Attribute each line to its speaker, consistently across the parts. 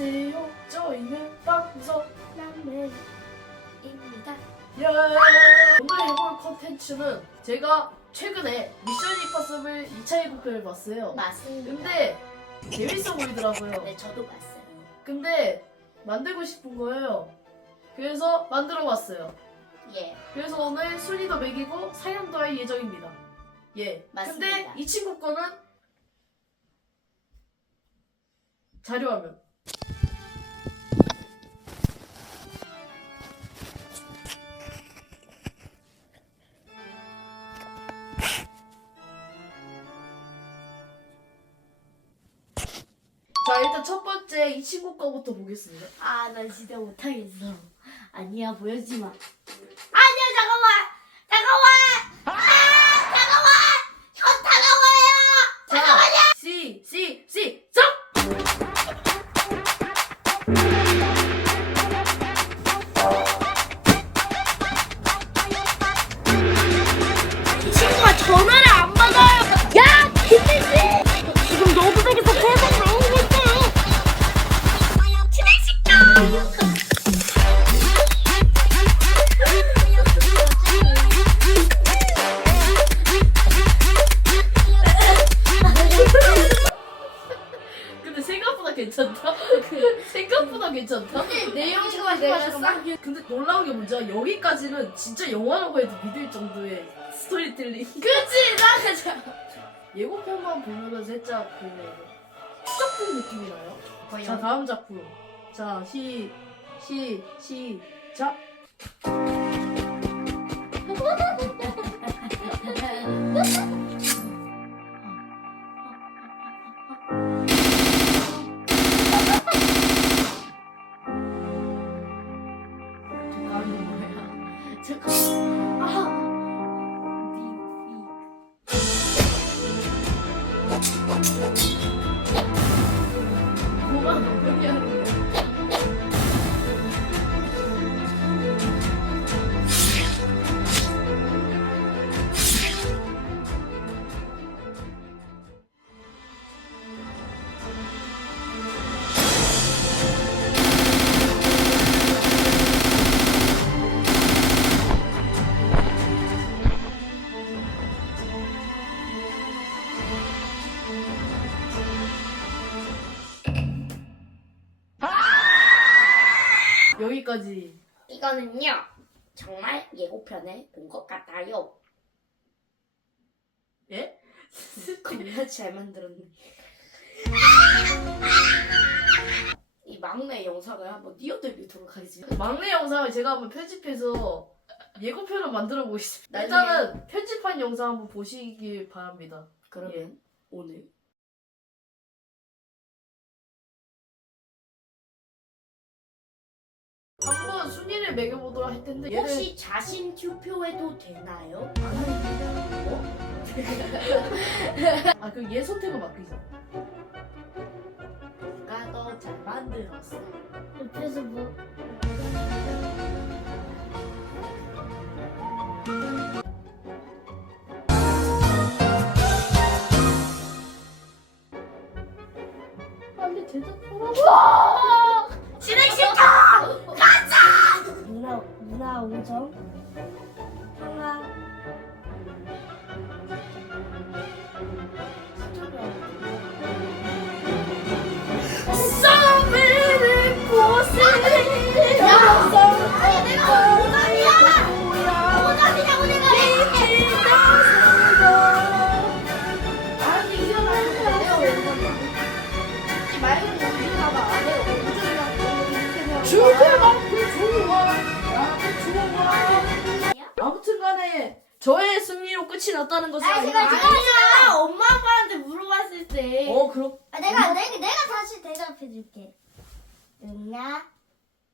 Speaker 1: 안녕하세요. 저희는 방송
Speaker 2: 남매입니다.
Speaker 1: 예. 오늘 해볼 컨텐츠는 제가 최근에 미션 임파서블 2차 예고편을 봤어요.
Speaker 2: 맞습니다.
Speaker 1: 근데 재밌어 보이더라고요.
Speaker 2: 네, 저도 봤어요.
Speaker 1: 근데 만들고 싶은 거예요. 그래서 만들어 봤어요.
Speaker 2: 예,
Speaker 1: 그래서 오늘 순위도 매기고 사연도 할 예정입니다. 예.
Speaker 2: 맞습니다.
Speaker 1: 근데 이 친구 거는 자료화면. 자 일단 첫 번째 이 친구 거부터 보겠습니다.
Speaker 2: 아, 나 진짜 못하겠어. 아니야, 보여주지 마. 아니야, 잠깐만! 잠깐만! 아, 잠깐만! 저 다가와요!
Speaker 1: 자, 시, 시, 시 작!
Speaker 2: 이 친구가 전화를
Speaker 1: 생각보다 괜찮다. 생각보다 괜찮다.
Speaker 2: 내용
Speaker 1: 잠깐만,
Speaker 2: 내가
Speaker 1: 잠깐만. 근데 놀라운 게 뭔지 알아? 여기까지는 진짜 영화라고 해도 믿을 정도의 스토리텔링.
Speaker 2: 그치, 나 진짜.
Speaker 1: 예고편만 보면은 살짝 그 추적품 느낌이 나요. 자 다음 작품. 자 시, 시, 시작.
Speaker 2: 뭐야?
Speaker 1: 여기까지.
Speaker 2: 이거는요, 정말 예고편에 본 것 같아요.
Speaker 1: 예?
Speaker 2: 겁나 잘 만들었네. 이 막내 영상을 한번 띄워드리도록 하겠습니다.
Speaker 1: 막내 영상을 제가 한번 편집해서 예고편을 만들어 보겠습니다.
Speaker 2: 나중에-
Speaker 1: 일단은 편집한 영상 한번 보시길 바랍니다.
Speaker 2: 그러면 오늘
Speaker 1: 한번 순위를 매겨보도록 할 텐데 얘는
Speaker 2: 혹시 자신 투표해도 되나요?
Speaker 1: 아 그럼 얘 선택은 맡기자.
Speaker 2: 누가 더 잘 만들었어?
Speaker 3: 옆에서 뭐
Speaker 1: 빨리 대답하라고.
Speaker 2: 말고 여기 가봐
Speaker 1: 아무튼간에 저의 승리로 끝이 났다는 것을
Speaker 3: 아니,
Speaker 1: 알고
Speaker 3: 지금-
Speaker 2: 아니야 엄마 아빠한테 물어봤을 때.
Speaker 1: 어 그럼
Speaker 3: 아, 내가 내가 내가 다시 대답해 줄게. 누나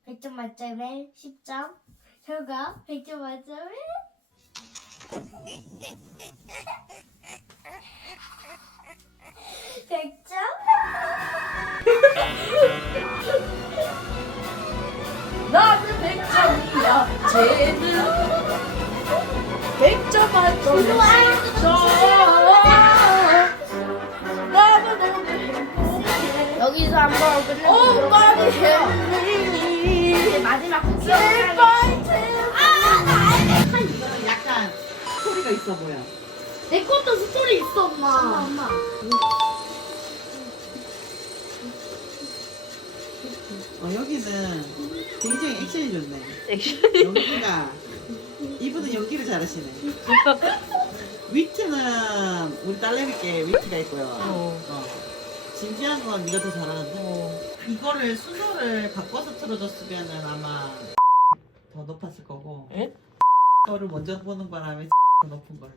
Speaker 3: 100점 만점에 10점. 결과 100점 만점에 백점.
Speaker 1: 나는 100점이야. 쟤는 100점 만점에 10점. 나는 오늘 행복해.
Speaker 2: 여기서 한번 끝내고
Speaker 1: 오, 까비.
Speaker 2: 이제 마지막 쿠키가
Speaker 4: 약간 소리가 있어 보여.
Speaker 2: 내 것도 스토리 있어 엄마 엄마
Speaker 4: 어, 여기는 굉장히 액션이 좋네.
Speaker 5: 액션.
Speaker 4: 연기가 이분은 연기를 잘하시네. 위트는 우리 딸내미께 위트가 있고요.
Speaker 5: 어.
Speaker 4: 어. 진지한 건 네가 더 잘하는데.
Speaker 5: 어.
Speaker 4: 이거를 순서를 바꿔서 틀어줬으면은 아마 더 높았을 거고.
Speaker 5: 에?
Speaker 4: 거를 먼저 보는 바람에 더 높은 걸로.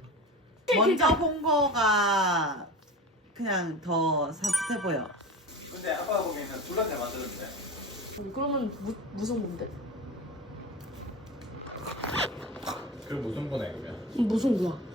Speaker 4: 먼저 본 거가 그냥 더 산뜻해 보여.
Speaker 6: 근데 아빠가 보기에는 둘다 잘 만드는데.
Speaker 1: 그러면 무, 무슨 건데?
Speaker 6: 그 무슨 거네 그러면?
Speaker 1: 무슨?
Speaker 5: 끝.